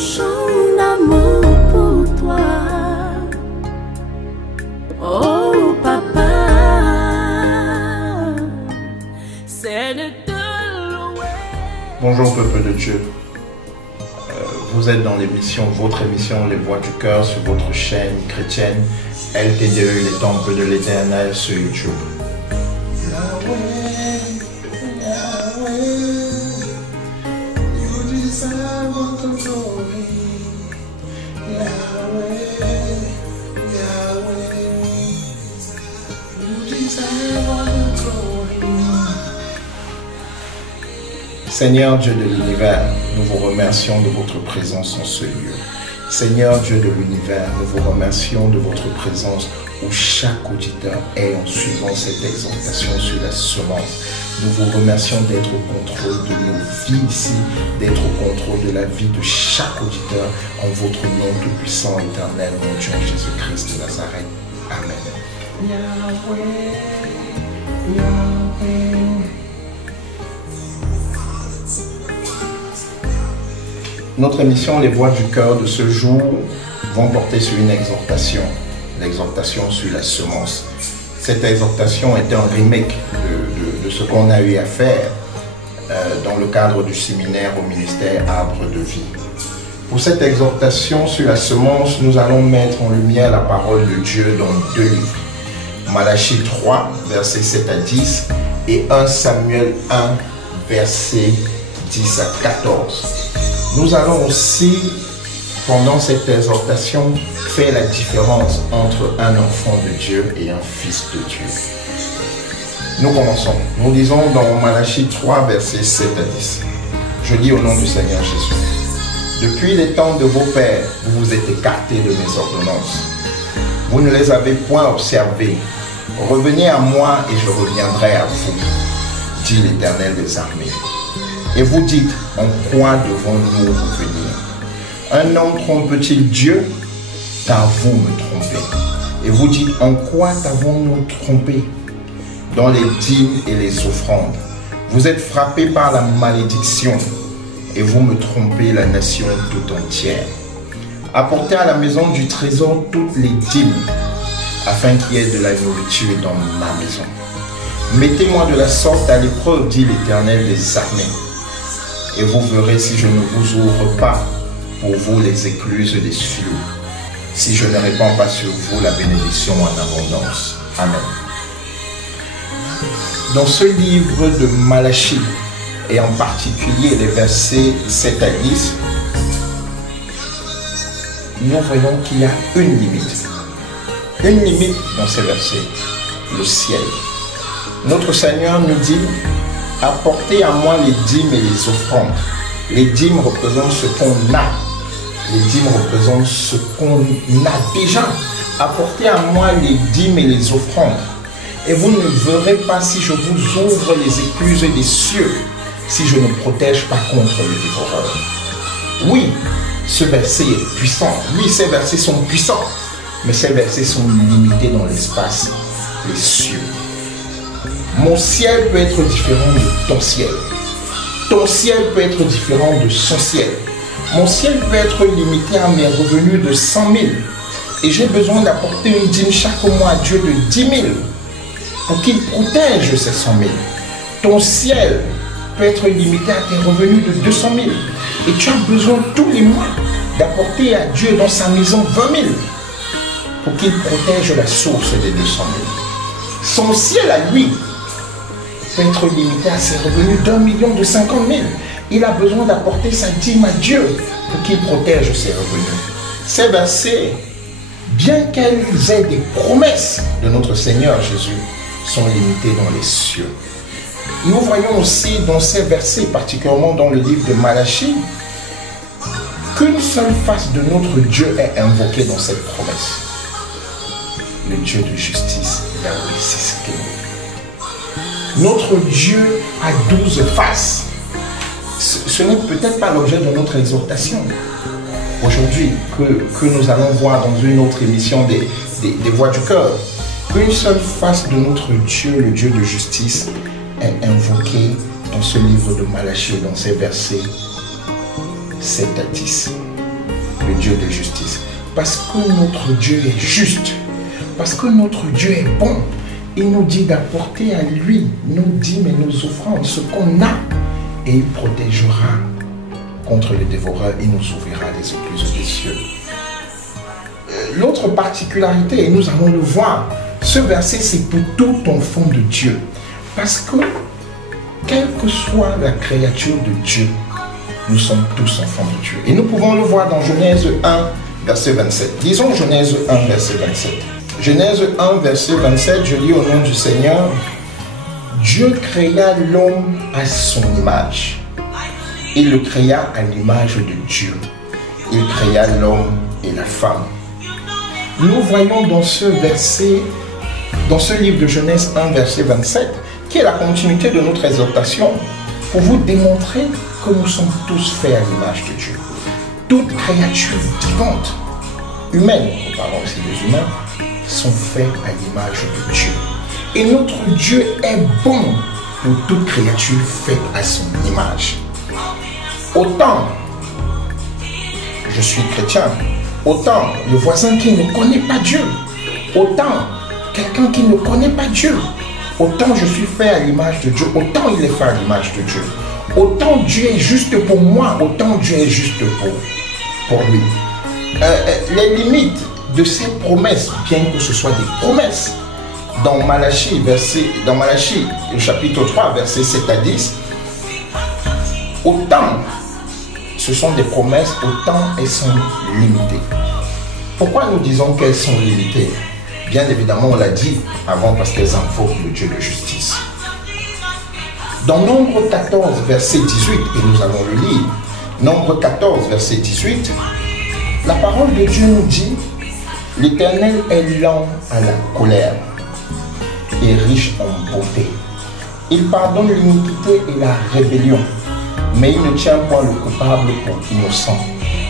chant d'amour pour toi. Oh papa, c'est de te louer. Bonjour peuple de Dieu. Vous êtes dans l'émission, votre émission Les Voix du Cœur sur votre chaîne chrétienne LTDE, les Temples de l'Éternel sur YouTube. Seigneur Dieu de l'univers, nous vous remercions de votre présence en ce lieu. Seigneur Dieu de l'univers, nous vous remercions de votre présence où chaque auditeur est en suivant cette exhortation sur la semence. Nous vous remercions d'être au contrôle de nos vies ici, d'être au contrôle de la vie de chaque auditeur en votre nom tout-puissant, éternel, mon Dieu Jésus-Christ de Nazareth. Amen. Yahweh, Yahweh. Notre émission Les Voix du Cœur de ce jour vont porter sur une exhortation, l'exhortation sur la semence. Cette exhortation est un remake de ce qu'on a eu à faire dans le cadre du séminaire au ministère Arbre de Vie. Pour cette exhortation sur la semence, nous allons mettre en lumière la parole de Dieu dans deux livres. Malachie 3, versets 7 à 10 et 1 Samuel 1, versets 10 à 14. Nous allons aussi, pendant cette exhortation, faire la différence entre un enfant de Dieu et un fils de Dieu. Nous commençons. Nous lisons dans Malachie 3, versets 7 à 10. Je lis au nom du Seigneur Jésus. Depuis les temps de vos pères, vous vous êtes écartés de mes ordonnances. Vous ne les avez point observées. Revenez à moi et je reviendrai à vous, dit l'Éternel des armées. Et vous dites, en quoi devons-nous revenir? Un homme trompe-t-il Dieu? Car vous me trompez. Et vous dites, en quoi t'avons-nous trompé? Dans les dîmes et les offrandes. Vous êtes frappés par la malédiction et vous me trompez, la nation tout entière. Apportez à la maison du trésor toutes les dîmes, afin qu'il y ait de la nourriture dans ma maison. Mettez-moi de la sorte à l'épreuve, dit l'Éternel des armées. Et vous verrez si je ne vous ouvre pas pour vous les écluses des cieux, si je ne répands pas sur vous la bénédiction en abondance. Amen. Dans ce livre de Malachie, et en particulier les versets 7 à 10, nous voyons qu'il y a une limite. Une limite dans ces versets, le ciel. Notre Seigneur nous dit: apportez à moi les dîmes et les offrandes. Les dîmes représentent ce qu'on a. Les dîmes représentent ce qu'on a déjà. Apportez à moi les dîmes et les offrandes. Et vous ne verrez pas si je vous ouvre les écluses des cieux, si je ne protège pas contre le dévoreur. Oui, ce verset est puissant. Oui, ces versets sont puissants. Mais ces versets sont limités dans l'espace, les cieux. Mon ciel peut être différent de ton ciel. Ton ciel peut être différent de son ciel. Mon ciel peut être limité à mes revenus de 100 000. Et j'ai besoin d'apporter une dîme chaque mois à Dieu de 10 000 pour qu'il protège ces 100 000. Ton ciel peut être limité à tes revenus de 200 000. Et tu as besoin tous les mois d'apporter à Dieu dans sa maison 20 000 pour qu'il protège la source des 200 000. Son ciel à lui peut être limité à ses revenus d'1 50 000. Il a besoin d'apporter sa dîme à Dieu pour qu'il protège ses revenus. Ces versets, bien qu'elles aient des promesses de notre Seigneur Jésus, sont limités dans les cieux. Nous voyons aussi dans ces versets, particulièrement dans le livre de Malachie, qu'une seule face de notre Dieu est invoquée dans cette promesse. Le Dieu de justice, Yahweh Siskenu. Notre Dieu a 12 faces. Ce n'est peut-être pas l'objet de notre exhortation aujourd'hui que nous allons voir dans une autre émission des Voix du Cœur. Une seule face de notre Dieu, le Dieu de justice, est invoquée dans ce livre de Malachie, dans ces versets 7 à 10. le Dieu de justice. Parce que notre Dieu est juste. Parce que notre Dieu est bon. Il nous dit d'apporter à lui nos dîmes et nos offrandes, ce qu'on a. Et il protégera contre le dévoreur. Il nous ouvrira les écluses des cieux. L'autre particularité, et nous allons le voir, ce verset c'est pour tout enfant de Dieu. Parce que, quelle que soit la créature de Dieu, nous sommes tous enfants de Dieu. Et nous pouvons le voir dans Genèse 1, verset 27. Disons Genèse 1, verset 27. Genèse 1, verset 27, je lis au nom du Seigneur. Dieu créa l'homme à son image. Il le créa à l'image de Dieu. Il créa l'homme et la femme. Nous voyons dans ce verset, dans ce livre de Genèse 1, verset 27, qui est la continuité de notre exhortation, pour vous démontrer que nous sommes tous faits à l'image de Dieu. Toute créature vivante, humaine, nous parlons aussi des humains, sont faits à l'image de Dieu. Et notre Dieu est bon pour toute créature faite à son image. Autant je suis chrétien, autant le voisin qui ne connaît pas Dieu, autant quelqu'un qui ne connaît pas Dieu, autant je suis fait à l'image de Dieu, autant il est fait à l'image de Dieu. Autant Dieu est juste pour moi, autant Dieu est juste pour lui. Les limites de ces promesses, bien que ce soit des promesses, dans Malachie, le chapitre 3, versets 7 à 10, autant ce sont des promesses, autant elles sont limitées. Pourquoi nous disons qu'elles sont limitées? Bien évidemment, on l'a dit avant, parce qu'elles invoquent le Dieu de justice. Dans Nombre 14, verset 18, et nous allons le lire, Nombre 14, verset 18, la parole de Dieu nous dit: l'Éternel est lent à la colère et riche en bonté. Il pardonne l'iniquité et la rébellion, mais il ne tient point le coupable pour innocent.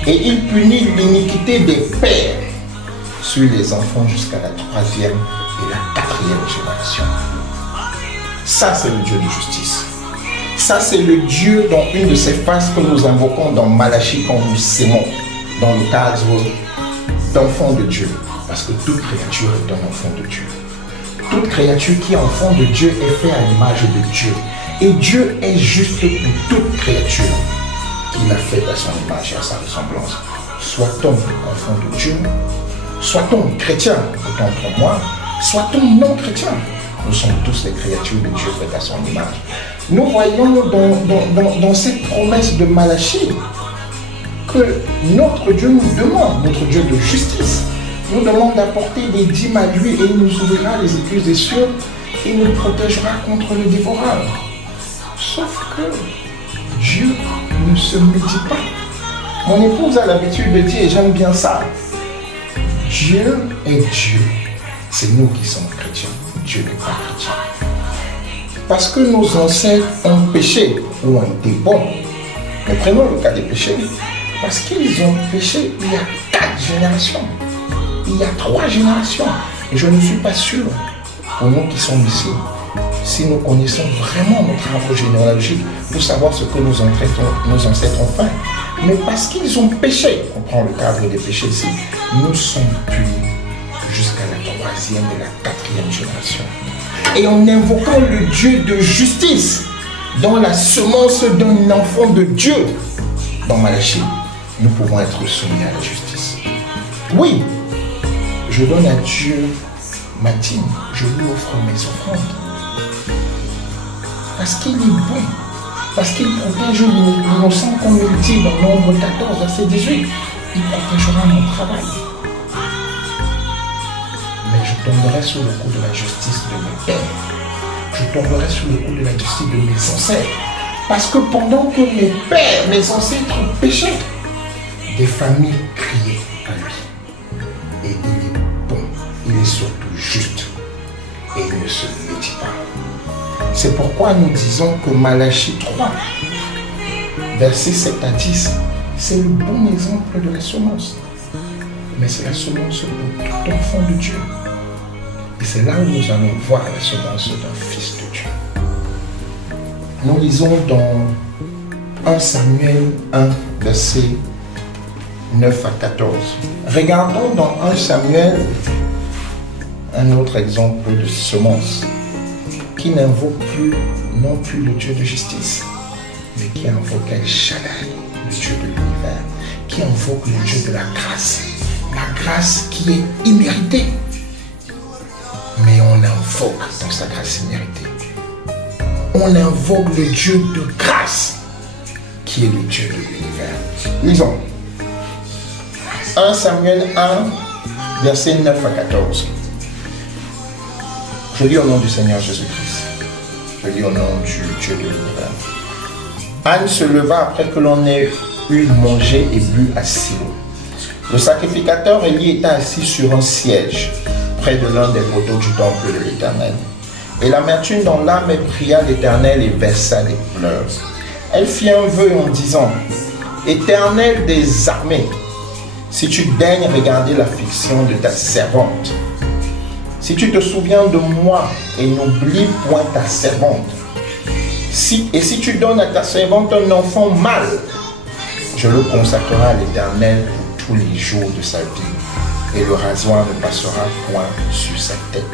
Et il punit l'iniquité des pères sur les enfants jusqu'à la 3e et la 4e génération. Ça, c'est le Dieu de justice. Ça, c'est le Dieu dans une de ces faces que nous invoquons dans Malachie quand nous s'aimons, dans le cadre d'enfant de Dieu. Parce que toute créature est un enfant de Dieu. Toute créature qui est enfant de Dieu est faite à l'image de Dieu. Et Dieu est juste pour toute créature qu'il a faite à son image et à sa ressemblance. Soit-on enfant de Dieu, soit-on chrétien, autant pour moi, soit-on non chrétien. Nous sommes tous les créatures de Dieu faites à son image. Nous voyons dans cette promesse de Malachie que notre Dieu nous demande, notre Dieu de justice, nous demande d'apporter des dîmes à lui et il nous ouvrira les écluses des cieux et nous protégera contre le dévoreur. Sauf que Dieu ne se médit pas. Mon épouse a l'habitude de dire, et j'aime bien ça, Dieu est Dieu. C'est nous qui sommes chrétiens. Dieu n'est pas chrétien. Parce que nos ancêtres ont péché ou ont été bons. Mais prenons le cas des péchés. Parce qu'ils ont péché il y a 4 générations. Il y a 3 générations. Et je ne suis pas sûr, pour nous qui sommes ici, si nous connaissons vraiment notre arbre généalogique pour savoir ce que nos ancêtres ont fait. Mais parce qu'ils ont péché, on prend le cadre des péchés ici, nous sommes punis jusqu'à la 3e et la 4e génération. Et en invoquant le Dieu de justice, dans la semence d'un enfant de Dieu, dans Malachie, nous pouvons être soumis à la justice. Oui, je donne à Dieu ma dîme, je lui offre mes offrandes. Parce qu'il est bon, parce qu'il protège l'innocent, comme il dit dans Nombre 14, verset 18. Il protégera mon travail. Mais je tomberai sous le coup de la justice de mes pères. Je tomberai sous le coup de la justice de mes ancêtres. Parce que pendant que mes pères, mes ancêtres péchaient, des familles criaient à lui. Et il est bon, il est surtout juste. Et il ne se médit pas. C'est pourquoi nous disons que Malachie 3, versets 7 à 10, c'est le bon exemple de la semence. Mais c'est la semence de tout enfant de Dieu. Et c'est là où nous allons voir la semence d'un fils de Dieu. Nous lisons dans 1 Samuel 1, verset 9 à 14. Regardons dans 1 Samuel un autre exemple de semence qui n'invoque plus non plus le Dieu de justice, mais qui invoque El Shaddai, le Dieu de l'univers, qui invoque le Dieu de la grâce qui est imméritée. Mais on invoque dans sa grâce imméritée. On invoque le Dieu de grâce qui est le Dieu de l'univers. Lisons. 1 Samuel 1, versets 9 à 14. Je lis au nom du Seigneur Jésus-Christ. Je lis au nom du Dieu de l'univers. Anne se leva après que l'on ait eu mangé et bu à Silo. Le sacrificateur Élie était assis sur un siège près de l'un des poteaux du temple de l'Éternel. Et l'amertume dans l'âme pria l'Éternel et versa des pleurs. Elle fit un vœu en disant: Éternel des armées, si tu daignes regarder l'affliction de ta servante, si tu te souviens de moi et n'oublie point ta servante, si tu donnes à ta servante un enfant mâle, je le consacrerai à l'Éternel pour tous les jours de sa vie, et le rasoir ne passera point sur sa tête.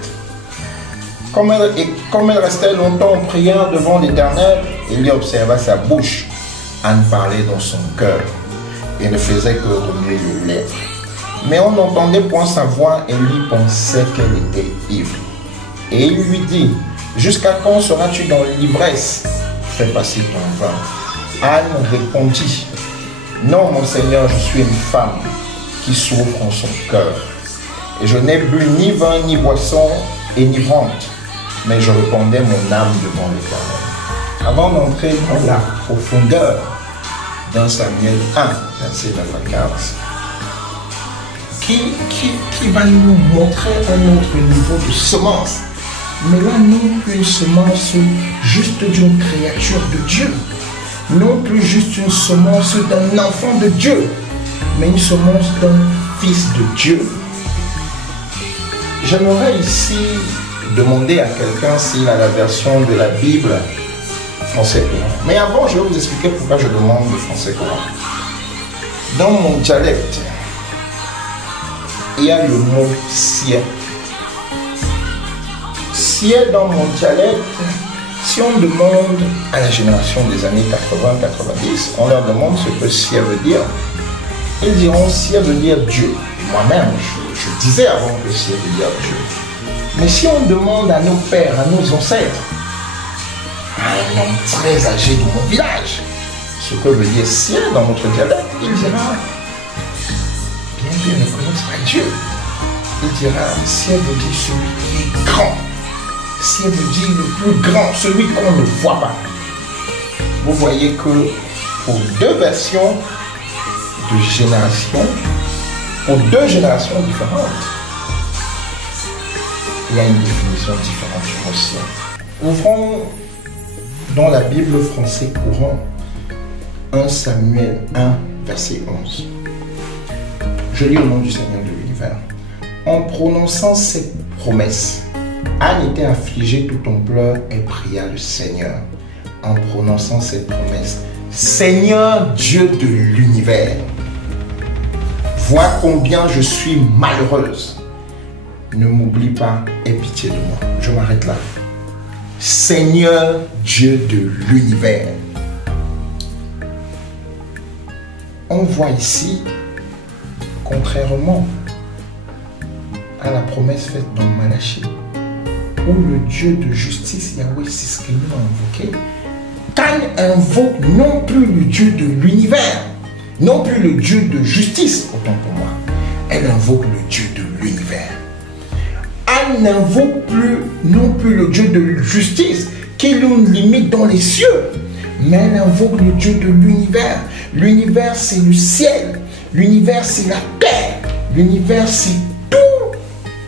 Comme elle restait longtemps en prière devant l'Éternel, Élie observa sa bouche. Anne parlait dans son cœur et ne faisait que remuer les lèvres. Mais on n'entendait point sa voix, et lui pensait qu'elle était ivre. Et il lui dit: Jusqu'à quand seras-tu dans l'ivresse? Fais passer ton vin. Anne répondit: Non, mon Seigneur, je suis une femme qui souffre en son cœur. Et je n'ai bu ni vin, ni boisson enivrante, mais je répandais mon âme devant l'Éternel. Avant d'entrer dans la profondeur d'un Samuel 1, verset 9 à 15, qui va nous montrer un autre niveau de semence. Mais là, non plus une semence juste d'une créature de Dieu, non plus juste une semence d'un enfant de Dieu, mais une semence d'un fils de Dieu. J'aimerais ici demander à quelqu'un s'il a la version de la Bible français courant. Mais avant, je vais vous expliquer pourquoi je demande le français courant. Dans mon dialecte, il y a le mot ciel. Ciel dans mon dialecte, si on demande à la génération des années 80-90, on leur demande ce que ciel veut dire, ils diront ciel veut dire Dieu. Moi-même, je disais avant que ciel veut dire Dieu. Mais si on demande à nos pères, à nos ancêtres, à un homme très âgé de mon village, ce que veut dire ciel dans notre dialecte, il dira, bien qu'ils ne connaissent pas Dieu, il dira, ciel veut dire celui qui est grand. Ciel veut dire le plus grand, celui qu'on ne voit pas. Vous voyez que pour deux versions de génération, pour deux générations différentes, il y a une définition différente du mot ciel. Ouvrons dans la Bible français courant 1 Samuel 1, verset 11. Je lis au nom du Seigneur de l'univers. En prononçant cette promesse, Anne était affligée tout en pleurs et pria le Seigneur. En prononçant cette promesse, Seigneur Dieu de l'univers, vois combien je suis malheureuse. Ne m'oublie pas, aie pitié de moi. Je m'arrête là. Seigneur Dieu de l'univers. On voit ici, contrairement à la promesse faite dans Malachie, où le Dieu de justice, Yahweh Siskenu, a invoqué, Anne invoque non plus le Dieu de l'univers, non plus le Dieu de justice, autant pour moi. Elle invoque le Dieu de l'univers. Anne n'invoque plus non plus le Dieu de justice qui nous limite dans les cieux, mais elle invoque le Dieu de l'univers. L'univers, c'est le ciel. L'univers, c'est la terre. L'univers, c'est tout.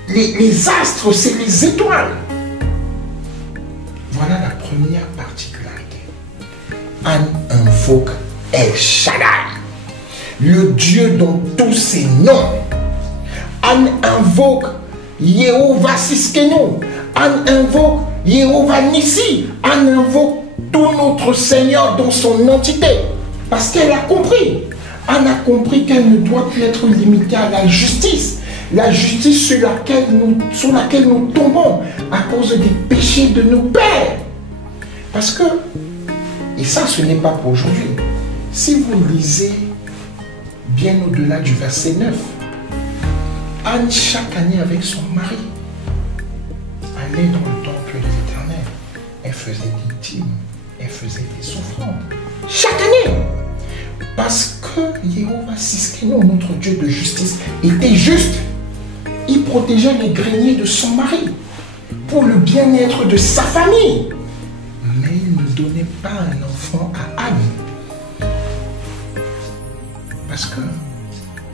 Les astres, c'est les étoiles. Voilà la première particularité. Anne invoque El Shaddai, le Dieu dont tous ses noms. Anne invoque Yehovah Siskenu. Anne invoque Yehovah Nissi. Anne invoque tout notre Seigneur dans son entité. Parce qu'elle a compris. Anne a compris qu'elle ne doit plus être limitée à la justice. La justice sur laquelle nous tombons à cause des péchés de nos pères. Parce que, et ça ce n'est pas pour aujourd'hui, si vous lisez bien au-delà du verset 9, Anne chaque année avec son mari allait dans le temple de l'Éternel. Elle faisait des dîmes, elle faisait des offrandes. Chaque année. Parce que Jéhovah Siskeno, notre Dieu de justice, était juste. Il protégeait les greniers de son mari pour le bien-être de sa famille. Mais il ne donnait pas un enfant à Anne. Parce que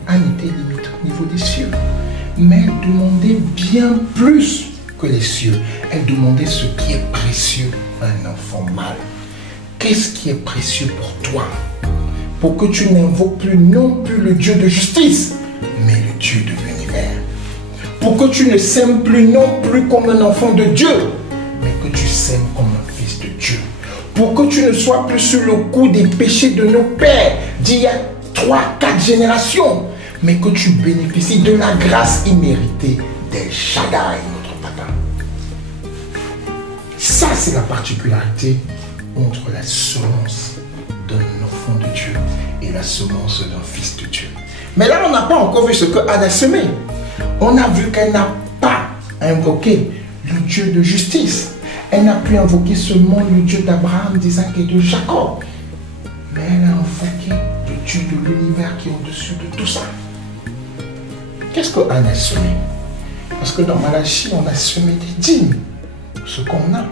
Anne était limitée au niveau des cieux. Mais elle demandait bien plus que les cieux. Elle demandait ce qui est précieux à un enfant mâle. Qu'est-ce qui est précieux pour toi? Pour que tu n'invoques plus non plus le Dieu de justice, mais le Dieu de l'univers. Pour que tu ne s'aimes plus non plus comme un enfant de Dieu, mais que tu s'aimes comme un fils de Dieu. Pour que tu ne sois plus sur le coup des péchés de nos pères d'il y a 3-4 générations, mais que tu bénéficies de la grâce imméritée d'El Shaddai, notre papa. Ça, c'est la particularité entre la semence d'un enfant de Dieu et la semence d'un fils de Dieu. Mais là, on n'a pas encore vu ce que Anne a semé. On a vu qu'elle n'a pas invoqué le Dieu de justice. Elle n'a pu invoquer seulement le Dieu d'Abraham, d'Isaac et de Jacob. Mais elle a invoqué le Dieu de l'univers qui est au-dessus de tout ça. Qu'est-ce que Anne a semé? Parce que dans Malachie, on a semé des dîmes, ce qu'on a.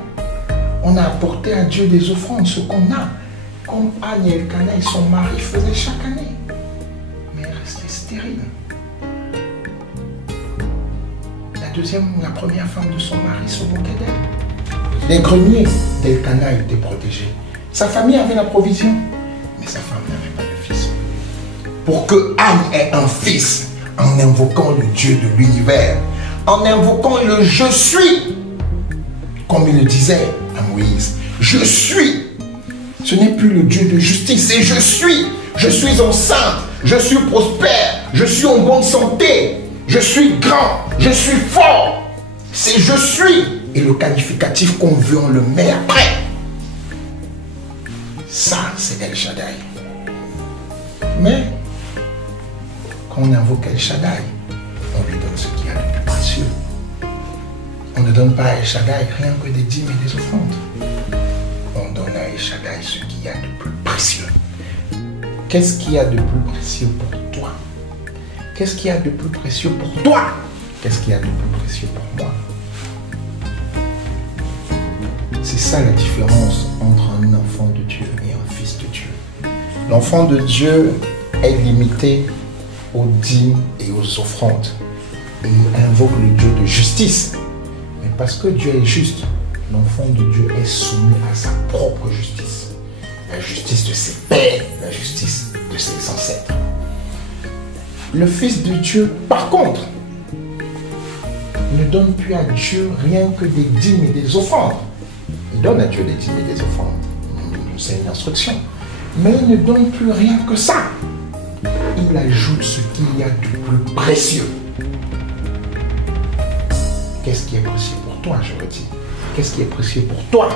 On a apporté à Dieu des offrandes, ce qu'on a. Comme Anne et Elkana et son mari faisaient chaque année. Mais elle restait stérile. La première femme de son mari se moquait d'elle. Les greniers d'Elkana étaient protégés. Sa famille avait la provision, mais sa femme n'avait pas de fils. Pour que Anne ait un fils, en invoquant le Dieu de l'univers, en invoquant le « je suis », comme il le disait à Moïse, « je suis ». Ce n'est plus le Dieu de justice, c'est « je suis ». Je suis enceinte, je suis prospère, je suis en bonne santé, je suis grand, je suis fort. C'est « je suis ». Et le qualificatif qu'on veut, on le met après. Ça, c'est El Shaddai. Mais, quand on invoque El Shaddai, on lui donne ce qu'il y a de plus précieux. On ne donne pas à El Shaddai rien que des dîmes et des offrandes. On donne à El Shaddai ce qu'il y a de plus précieux. Qu'est-ce qu'il y a de plus précieux pour toi? Qu'est-ce qu'il y a de plus précieux pour toi? Qu'est-ce qu'il y a de plus précieux pour moi? C'est ça la différence entre un enfant de Dieu et un fils de Dieu. L'enfant de Dieu est limité aux dîmes et aux offrandes. Et il invoque le Dieu de justice. Mais parce que Dieu est juste, l'enfant de Dieu est soumis à sa propre justice. La justice de ses pères, la justice de ses ancêtres. Le fils de Dieu, par contre, ne donne plus à Dieu rien que des dîmes et des offrandes. Il donne à Dieu des dîmes et des offrandes. C'est une instruction. Mais il ne donne plus rien que ça. Il ajoute ce qu'il y a de plus précieux. Qu'est-ce qui est précieux pour toi, je redis? Qu'est-ce qui est précieux pour toi?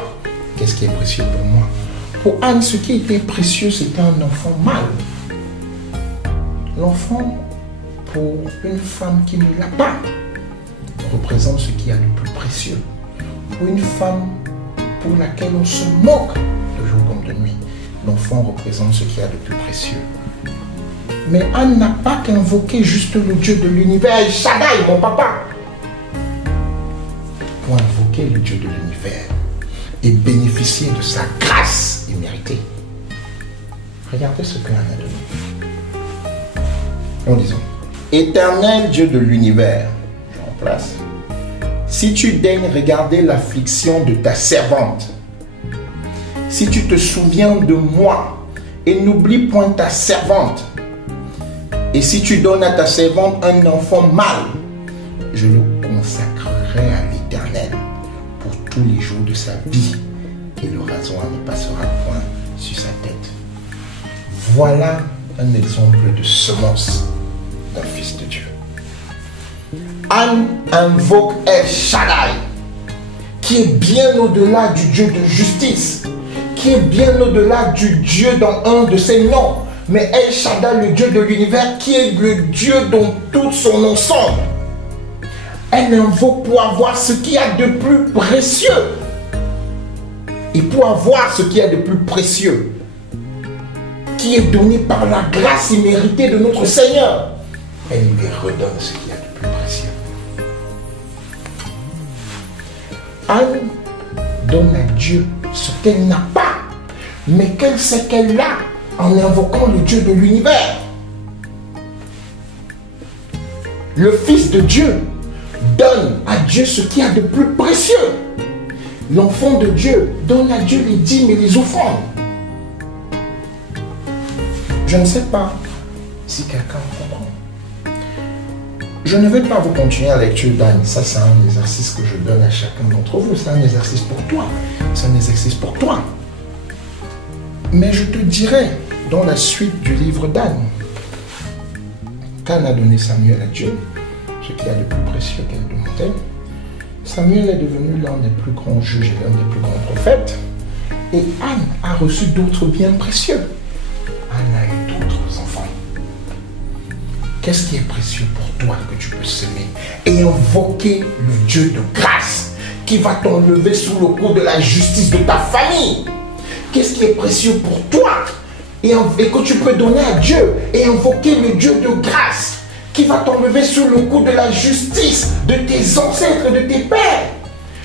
Qu'est-ce qui est précieux pour moi? Pour Anne, ce qui était précieux, c'était un enfant mâle. L'enfant, pour une femme qui ne l'a pas, représente ce qu'il y a de plus précieux. Pour une femme pour laquelle on se moque de jour comme de nuit, l'enfant représente ce qu'il y a de plus précieux. Mais Anne n'a pas qu'invoqué juste le Dieu de l'univers, El Shaddai, mon papa, pour invoquer le Dieu de l'univers et bénéficier de sa grâce imméritée. Regardez ce que Anne a donné. Nous disons, Éternel Dieu de l'univers, je remplace, si tu daignes regarder l'affliction de ta servante, si tu te souviens de moi et n'oublie point ta servante, et si tu donnes à ta servante un enfant mâle, je le consacrerai à l'Éternel pour tous les jours de sa vie, et le rasoir ne passera point sur sa tête. Voilà un exemple de semence d'un fils de Dieu. Anne invoque El Shaddai, qui est bien au-delà du Dieu de justice, qui est bien au-delà du Dieu dans un de ses noms, mais El Shaddai, le Dieu de l'univers, qui est le Dieu dans tout son ensemble. Elle invoque pour avoir ce qu'il y a de plus précieux. Et pour avoir ce qu'il y a de plus précieux, qui est donné par la grâce imméritée de notre Seigneur, elle lui redonne ce qu'il y a de plus précieux. Anne donne à Dieu ce qu'elle n'a pas, mais qu'elle sait qu'elle a en invoquant le Dieu de l'univers. Le Fils de Dieu donne à Dieu ce qu'il y a de plus précieux. L'enfant de Dieu donne à Dieu les dîmes et les offrandes. Je ne sais pas si quelqu'un comprend. Je ne vais pas vous continuer la lecture d'Anne. Ça, c'est un exercice que je donne à chacun d'entre vous. C'est un exercice pour toi. C'est un exercice pour toi. Mais je te dirai, dans la suite du livre d'Anne, qu'Anne a donné Samuel à Dieu, ce qu'il y a de plus précieux qu'elle demandait. Samuel est devenu l'un des plus grands juges et l'un des plus grands prophètes. Et Anne a reçu d'autres biens précieux. Anne a eu d'autres enfants. Qu'est-ce qui est précieux pour toi que tu peux semer et invoquer le Dieu de grâce qui va t'enlever sous le coup de la justice de ta famille? Qu'est-ce qui est précieux pour toi et que tu peux donner à Dieu et invoquer le Dieu de grâce qui va t'enlever sous le coup de la justice de tes ancêtres, de tes pères?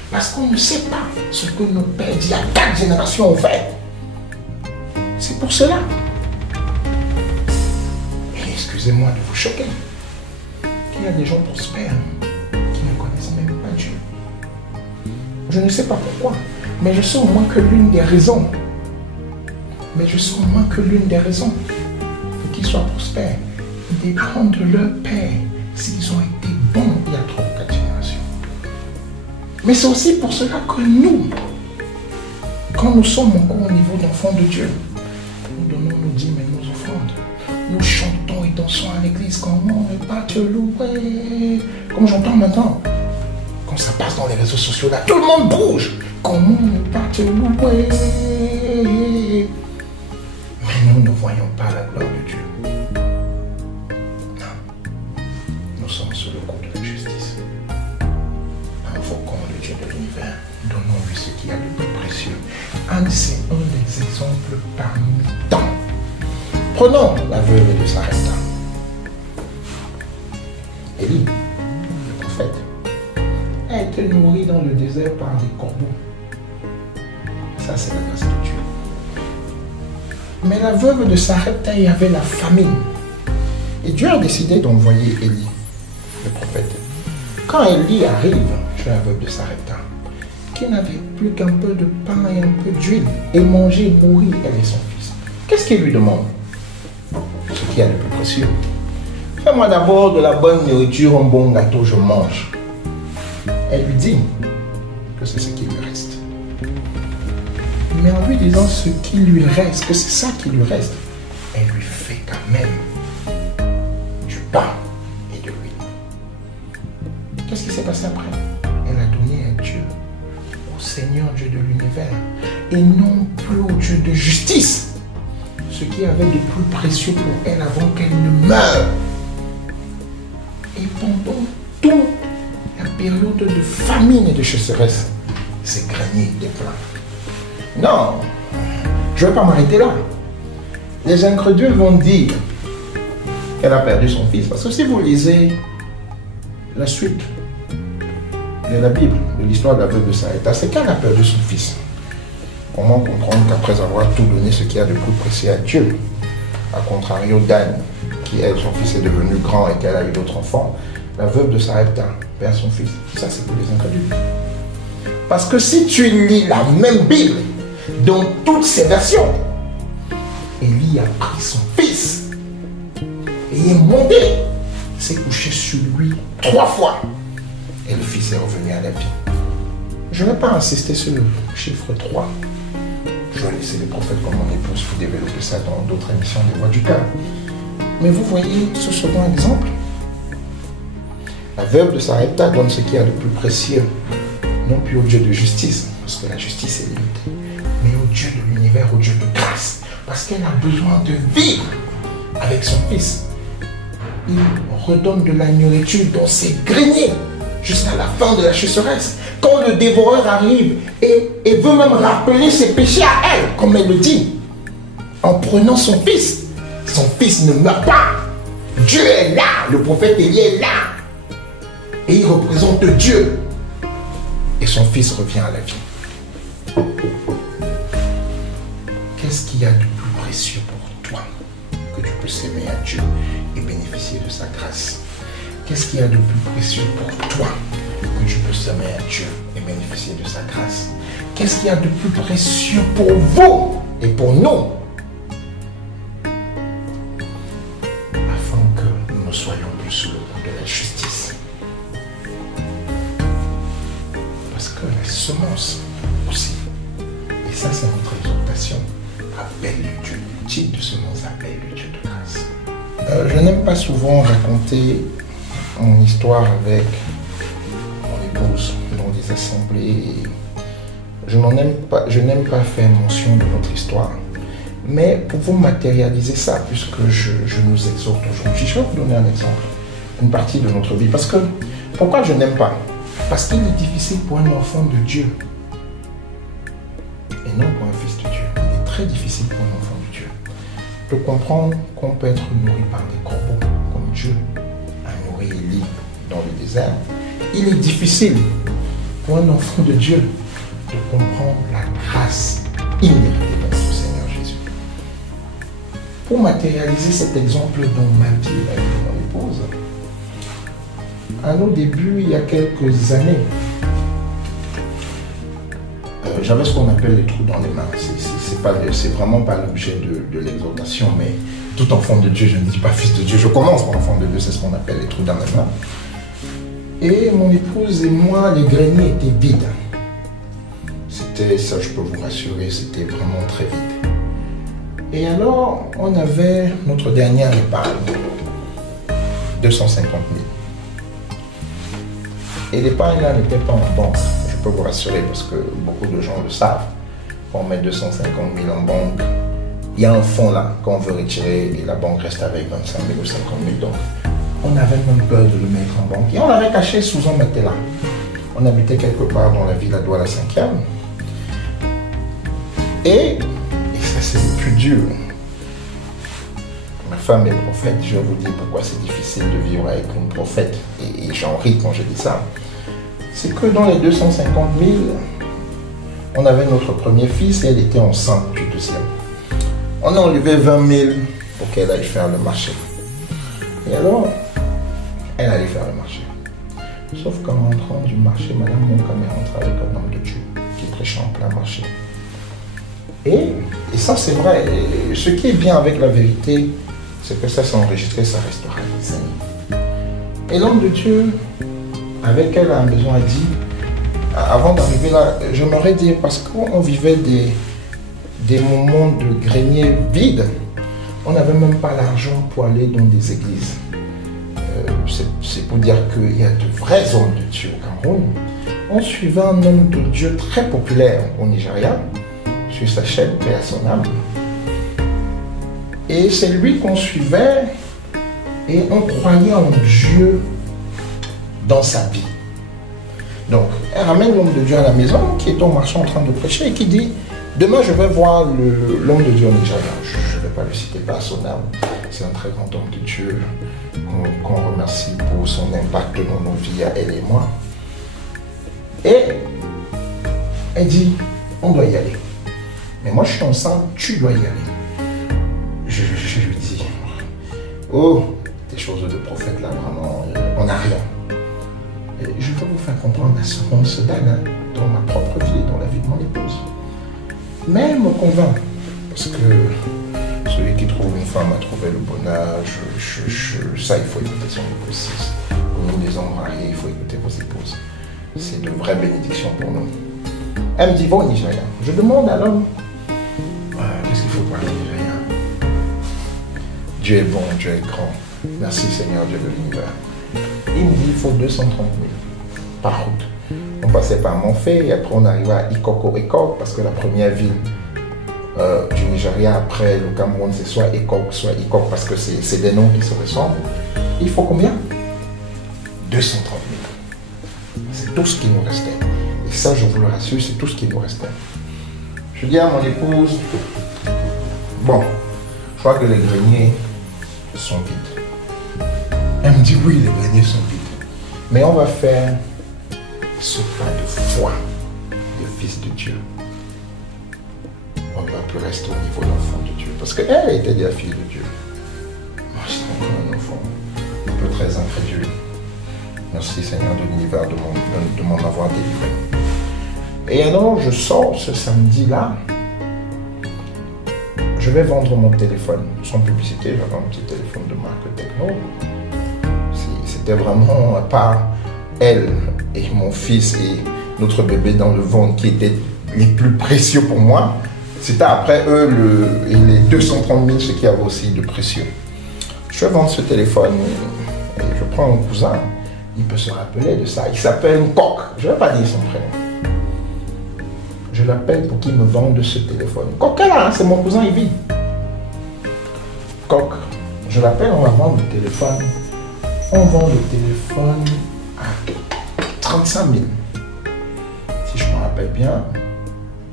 Parce qu'on ne sait pas ce que nos pères, il y a 4 générations, ont fait. C'est pour cela. Et excusez-moi de vous choquer, qu'il y a des gens prospères qui ne connaissent même pas Dieu. Je ne sais pas pourquoi, mais je sais au moins que l'une des raisons, pour qu'ils soient prospères, dépend de leur père, s'ils ont été bons il y a 3 ou 4 générations. Mais c'est aussi pour cela que nous, quand nous sommes encore au niveau d'enfants de Dieu, nous donnons nos dîmes et nos offrandes. Nous chantons et dansons à l'église. Comment ne pas te louer? Comme j'entends maintenant, quand ça passe dans les réseaux sociaux, là, tout le monde bouge. Comment ne pas te louer? Mais nous ne voyons pas la gloire de Dieu. Nous sommes sous le coup de la justice. Invoquons le Dieu de l'univers. Donnons-lui ce qu'il y a de plus précieux. Anne, c'est un des exemples parmi tant. Prenons la veuve de Sarepta. Élie, le prophète, a été nourri dans le désert par des corbeaux. Ça, c'est la grâce de Dieu. Mais la veuve de Sarepta, il y avait la famine. Et Dieu a décidé d'envoyer Élie, le prophète. Quand Élie arrive chez la veuve de Sarepta, qui n'avait plus qu'un peu de pain et un peu d'huile, et manger, mourir, elle et son fils, qu'est-ce qu'il lui demande? Ce qu'il y a de plus précieux. Fais-moi d'abord de la bonne nourriture, un bon gâteau, je mange. Elle lui dit que c'est ce qui lui reste. Mais en lui disant ce qui lui reste, que c'est ça qui lui reste, elle lui fait quand même du pain et de l'huile. Qu'est-ce qui s'est passé après? Elle a donné à Dieu, au Seigneur Dieu de l'univers, et non plus au Dieu de justice, ce qui avait de plus précieux pour elle avant qu'elle ne meure. Et pendant toute la période de famine et de sécheresse, ses greniers étaient pleins. Non, je ne vais pas m'arrêter là. Les incrédules vont dire qu'elle a perdu son fils. Parce que si vous lisez la suite de la Bible, de l'histoire de la veuve de Sarepta, c'est qu'elle a perdu son fils. Comment comprendre qu'après avoir tout donné ce qu'il y a de plus précieux à Dieu, à contrario d'Anne, qui elle, son fils est devenu grand et qu'elle a eu d'autres enfants, la veuve de Sarepta perd son fils. Ça, c'est pour les incrédules. Parce que si tu lis la même Bible, dans toutes ses versions, Élie a pris son fils et est monté, s'est couché sur lui 3 fois. Et le fils est revenu à la vie. Je ne vais pas insister sur le chiffre 3. Je vais laisser les prophètes comme mon épouse pour développer ça dans d'autres émissions des Voix du Cœur. Mais vous voyez ce second exemple. La veuve de Sarepta donne ce qu'il y a de plus précieux, non plus au Dieu de justice, parce que la justice est limitée, mais au Dieu de l'univers, au Dieu de grâce, parce qu'elle a besoin de vivre avec son fils. Il redonne de la nourriture dans ses greniers jusqu'à la fin de la chasseresse. Quand le dévoreur arrive et veut même rappeler ses péchés à elle, comme elle le dit, en prenant son fils ne meurt pas. Dieu est là, le prophète Élie est là. Et il représente Dieu. Et son fils revient à la vie. Qu'est-ce qu'il y a de plus précieux pour toi que tu peux s'aimer à Dieu et bénéficier de sa grâce? Qu'est-ce qu'il y a de plus précieux pour toi que tu peux s'aimer à Dieu et bénéficier de sa grâce? Qu'est-ce qu'il y a de plus précieux pour vous et pour nous, afin que nous ne soyons plus sous le coup de la justice? Parce que la semence aussi, et ça c'est notre exhortation, appelle le Dieu. Le titre de semence appelle le Dieu de grâce. Je n'aime pas souvent raconter mon histoire avec mon épouse dans des assemblées. Je n'aime pas faire mention de notre histoire. Mais pour vous matérialiser ça, puisque je nous exhorte aujourd'hui, je vais vous donner un exemple, une partie de notre vie. Parce que, pourquoi je n'aime pas? Parce qu'il est difficile pour un enfant de Dieu, et non pour un fils de Dieu. Il est très difficile pour un enfant de Dieu de comprendre qu'on peut être nourri par des corbeaux, comme Dieu a nourri Élie dans le désert. Il est difficile pour un enfant de Dieu de comprendre la grâce imméritée de notre Seigneur Jésus. Pour matérialiser cet exemple dans ma vie et la vie de mon épouse, à nos débuts, il y a quelques années, j'avais ce qu'on appelle les trous dans les mains. C'est vraiment pas l'objet de l'exhortation, mais tout enfant de Dieu, je ne dis pas fils de Dieu, je commence par enfant de Dieu, c'est ce qu'on appelle les trous dans les mains. Et mon épouse et moi, les greniers étaient vides. C'était, ça je peux vous rassurer, c'était vraiment très vide. Et alors, on avait notre dernière épargne, 250 000. Et l'épargne là n'était pas en banque, je peux vous rassurer, parce que beaucoup de gens le savent. Quand on met 250 000 en banque, il y a un fonds là qu'on veut retirer et la banque reste avec 25 000 ou 50 000. Donc, on avait même peur de le mettre en banque. Et on l'avait caché sous un matelas. On habitait quelque part dans la ville à Douala 5e. Et ça c'est le plus dur. Ma femme est prophète, je vais vous dire pourquoi c'est difficile de vivre avec une prophète. Et j'en ris quand je dis ça. C'est que dans les 250 000, on avait notre premier fils et elle était enceinte du deuxième. On a enlevé 20 000 pour qu'elle aille faire le marché. Et alors, elle allait faire le marché. Sauf qu'en rentrant du marché, Madame Monkame rentre avec un homme de Dieu qui prêchait en plein marché. Et ça c'est vrai. Et ce qui est bien avec la vérité, c'est que ça s'est enregistré, ça restera des années. Et l'homme de Dieu, avec elle à la maison, a dit, avant d'arriver là, j'aimerais dire, parce qu'on vivait des moments de grenier vide, on n'avait même pas l'argent pour aller dans des églises. C'est pour dire qu'il y a de vrais hommes de Dieu au Cameroun. On suivait un homme de Dieu très populaire au Nigeria, sur sa chaîne, paix à son âme. Et c'est lui qu'on suivait et on croyait en Dieu dans sa vie. Donc, elle ramène l'homme de Dieu à la maison qui est au marché en train de prêcher et qui dit, demain je vais voir l'homme de Dieu au Nigeria. Je ne vais pas le citer, pas à son âme. C'est un très grand homme de Dieu qu'on remercie pour son impact dans nos vies, à elle et moi. Et elle dit, on doit y aller. Mais moi je suis enceinte, tu dois y aller. Je lui dis, oh, des choses de prophète là, vraiment, on n'a rien. Et je veux vous faire comprendre la semence d'Anna dans ma propre vie, dans la vie de mon épouse. Mais elle me convainc, parce que celui qui trouve une femme a trouvé le bon âge, ça il faut écouter son épouse. Pour nous les hommes mariés, il faut écouter vos épouses. C'est de vraies bénédictions pour nous. Elle me dit, va au Nigeria. Je demande à l'homme, faut pas dire rien. Dieu est bon, Dieu est grand. Merci Seigneur Dieu de l'univers. Il me dit il faut 230 000 par route. On passait par Monfé et après on arrivait à Ikoko, parce que la première ville du Nigeria après le Cameroun c'est soit Ekok, soit Ikok, parce que c'est des noms qui se ressemblent. Il faut combien? 230 000. C'est tout ce qui nous restait. Et ça, je vous le rassure, c'est tout ce qui nous restait. Je dis à mon épouse, bon, je crois que les greniers sont vides. Elle me dit, oui, les greniers sont vides. Mais on va faire ce pas de foi de fils de Dieu. On ne va plus rester au niveau d'enfant de Dieu. Parce qu'elle était déjà fille de Dieu. Moi, j'étais encore un enfant, un peu très incrédule. Merci Seigneur de l'univers de m'en avoir délivré. Et alors, je sors ce samedi-là. Je vais vendre mon téléphone. Sans publicité, j'avais un petit téléphone de marque Techno. C'était vraiment, à part elle et mon fils et notre bébé dans le ventre qui étaient les plus précieux pour moi. C'était après eux les 230 000, ce qu'il y avait aussi de précieux. Je vais vendre ce téléphone et je prends mon cousin. Il peut se rappeler de ça. Il s'appelle Coq. Je ne vais pas dire son prénom. Je l'appelle pour qu'il me vende ce téléphone. Coq est là, c'est mon cousin, il vit. Coq, je l'appelle, on va vendre le téléphone. On vend le téléphone à 35 000. Si je me rappelle bien,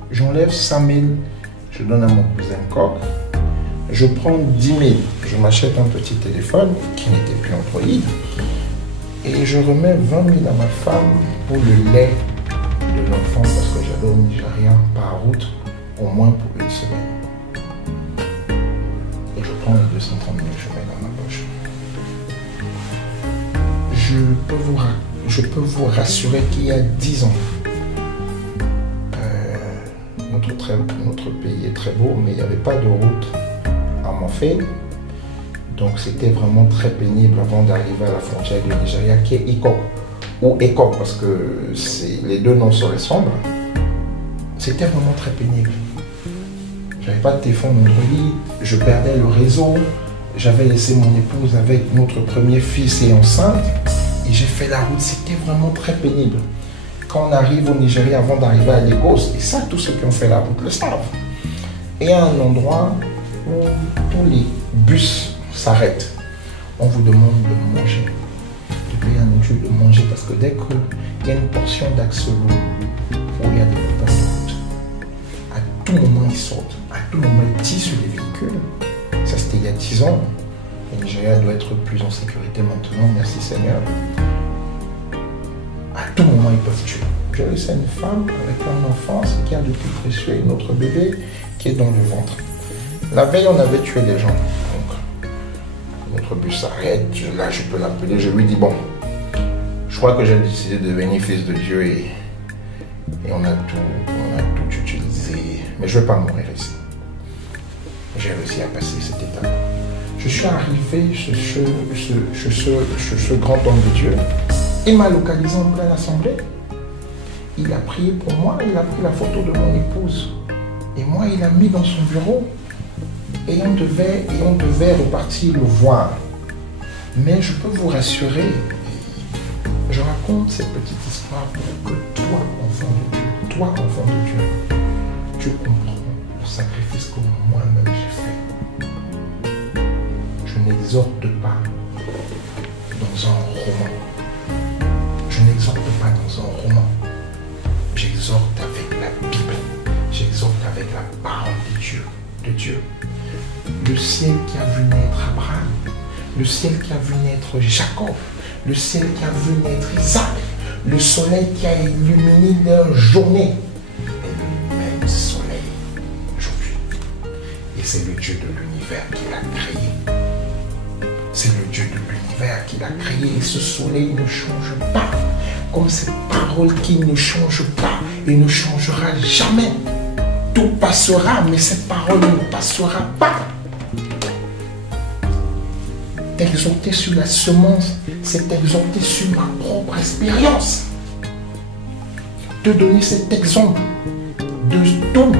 j'enlève 5 000, je donne à mon cousin Coq. Je prends 10 000, je m'achète un petit téléphone qui n'était plus Android. Et je remets 20 000 à ma femme pour le lait de l'enfant parce que j'allais au Nigeria par route au moins pour une semaine. Et je prends les 230 000, je mets dans ma poche. Je peux vous rassurer qu'il y a 10 ans, notre pays est très beau, mais il n'y avait pas de route à Monfé. Donc c'était vraiment très pénible avant d'arriver à la frontière du Nigeria qui est Ikok ou Ekok parce que les deux noms se ressemblent. C'était vraiment très pénible. J'avais pas de téléphone Android, je perdais le réseau, j'avais laissé mon épouse avec notre premier fils et enceinte et j'ai fait la route, c'était vraiment très pénible. Quand on arrive au Nigeria avant d'arriver à Lagos, et ça tous ceux qui ont fait la route le savent, et à un endroit où tous les bus s'arrête, on vous demande de manger, de payer un Dieu de manger parce que dès qu'il y a une portion d'axe lourd où il y a des copains de route, à tout moment ils sortent, à tout moment ils tirent sur les véhicules. Ça c'était il y a 10 ans. Le Nigeria doit être plus en sécurité maintenant, merci Seigneur. À tout moment ils peuvent tuer. Je laisse une femme avec un enfant, ce qui a de plus précieux, et notre bébé qui est dans le ventre. La veille on avait tué des gens. Notre bus s'arrête, là je peux l'appeler, je lui dis bon, je crois que j'ai décidé de devenir fils de Dieu et on a tout utilisé, mais je ne vais pas mourir ici. J'ai réussi à passer cette étape. Je suis arrivé chez ce grand homme de Dieu, il m'a localisé en pleine assemblée, il a prié pour moi, il a pris la photo de mon épouse et moi il a mis dans son bureau. Et on devait repartir le voir. Mais je peux vous rassurer, je raconte cette petite histoire pour que toi, enfant de Dieu, tu comprends le sacrifice que moi-même j'ai fait. Je n'exhorte pas dans un roman. Je n'exhorte pas dans un roman. J'exhorte avec la Bible. J'exhorte avec la parole de Dieu. Le ciel qui a vu naître Abraham, le ciel qui a vu naître Jacob, le ciel qui a vu naître Isaac, le soleil qui a illuminé leur journée est le même soleil aujourd'hui. Et c'est le Dieu de l'univers qui l'a créé. C'est le Dieu de l'univers qui l'a créé et ce soleil ne change pas. Comme cette parole qui ne change pas et ne changera jamais. Tout passera, mais cette parole ne passera pas. T'exhorter sur la semence, c'est t'exhorter sur ma propre expérience. Te donner cet exemple de tout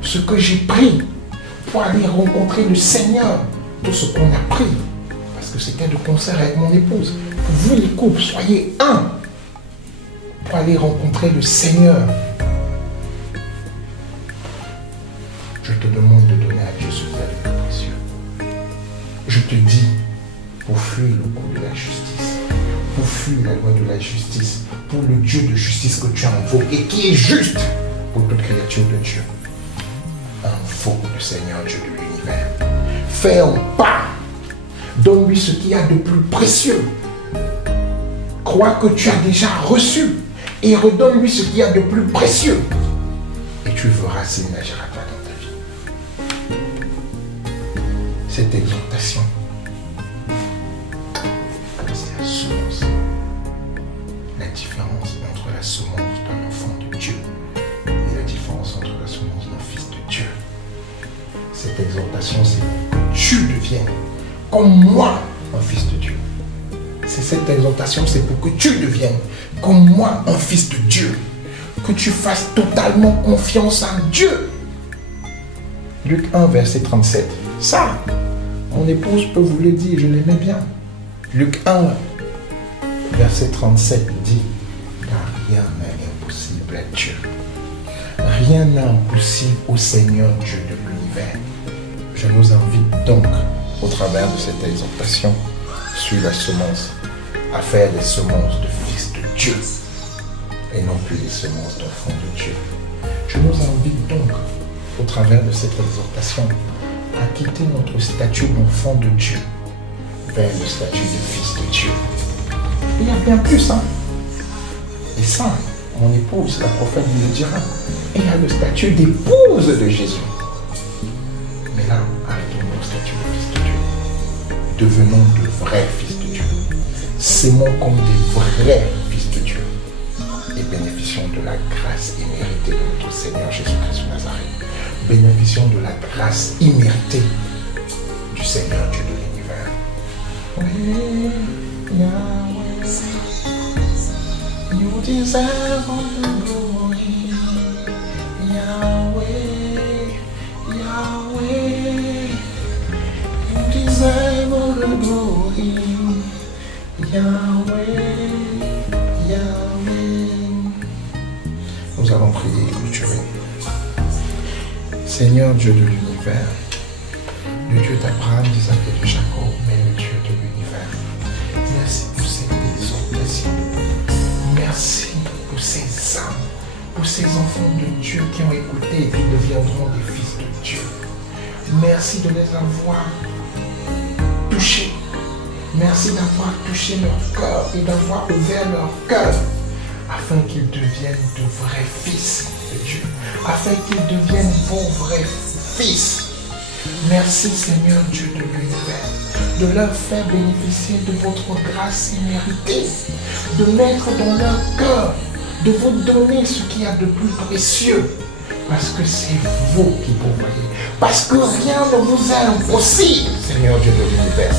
ce que j'ai pris pour aller rencontrer le Seigneur. Tout ce qu'on a pris, parce que c'était de concert avec mon épouse. Vous les couples, soyez un pour aller rencontrer le Seigneur. Je te demande de donner à Dieu ce qui est le plus précieux. Je te dis, pour fuir le coup de la justice, pour fuir la loi de la justice, pour le Dieu de justice que tu as invoqué, qui est juste pour toute créature de Dieu. Invoque le Seigneur Dieu de l'univers. Fais un pas. Donne-lui ce qu'il y a de plus précieux. Crois que tu as déjà reçu et redonne-lui ce qu'il y a de plus précieux. Et tu verras s'il n'agira pas dans ta vie. Cette exhortation, c'est la semence. La différence entre la semence d'un enfant de Dieu et la différence entre la semence d'un fils de Dieu. Cette exhortation, c'est que tu deviennes comme moi un fils de Dieu. C'est cette exhortation, c'est pour que tu deviennes comme moi un fils de Dieu. Que tu fasses totalement confiance en Dieu. Luc 1, verset 37. Ça, mon épouse peut vous le dire, je l'aimais bien. Luc 1, verset 37 dit, car rien n'est impossible à Dieu. Rien n'est impossible au Seigneur Dieu de l'univers. Je nous invite donc, au travers de cette exhortation, sur la semence, à faire des semences de fils de Dieu et non plus des semences d'enfants de Dieu. Je nous invite donc, au travers de cette exhortation, à quitter notre statut d'enfant de Dieu vers le statut de fils de Dieu. Il y a bien plus, hein? Et ça, mon épouse, la prophète nous le dira, il y a le statut d'épouse de Jésus. Mais là, arrêtons-nous au statut de fils de Dieu. Devenons de vrais fils de Dieu. S'aimons comme des vrais fils de Dieu. Et bénéficions de la grâce imméritée de notre Seigneur Jésus-Christ de Nazareth. Bénéficions de la grâce imméritée du Seigneur Dieu de l'univers. Yahweh, you deserve all the glory. Yahweh, Yahweh, you deserve all the glory. Yahweh, Yahweh. Nous allons prier et clôturer. Seigneur Dieu de l'univers, le Dieu d'Abraham, d'Isaac et de Jacob, mais le Dieu de l'univers. Merci pour cette exhortation. Merci pour ces âmes, pour ces enfants de Dieu qui ont écouté et qui deviendront des fils de Dieu. Merci de les avoir touchés. Merci d'avoir touché leur cœur et d'avoir ouvert leur cœur afin qu'ils deviennent de vrais fils de Dieu, afin qu'ils deviennent vos vrais fils. Merci Seigneur Dieu de l'univers, de leur faire bénéficier de votre grâce imméritée, de mettre dans leur cœur, de vous donner ce qu'il y a de plus précieux, parce que c'est vous qui pourvoyez, parce que rien ne vous est impossible, Seigneur Dieu de l'univers.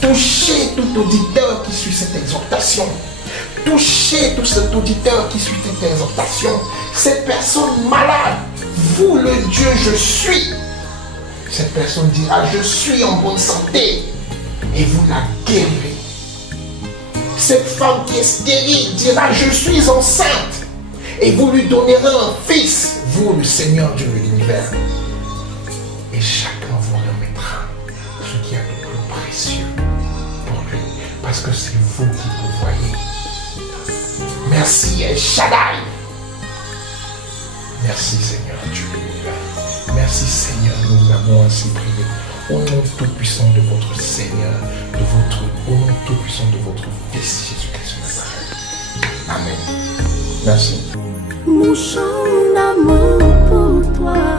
Touchez tout auditeur qui suit cette exhortation. Touchez tout cet auditeur qui suit cette exhortation. Cette personne malade, vous le Dieu je suis. Cette personne dira je suis en bonne santé et vous la guérirez. Cette femme qui est stérile dira je suis enceinte et vous lui donnerez un fils, vous le Seigneur Dieu de l'univers. Et chacun vous remettra ce qu'il y a de plus précieux pour lui, parce que c'est vous qui pourvoyez. Merci El Shaddai. Merci Seigneur Dieu de l'univers. Merci Seigneur, nous avons ainsi prié. Au nom tout-puissant de votre Seigneur, au nom tout-puissant de votre Fils Jésus-Christ de Nazareth. Amen. Merci. Mon chant d'amour pour toi.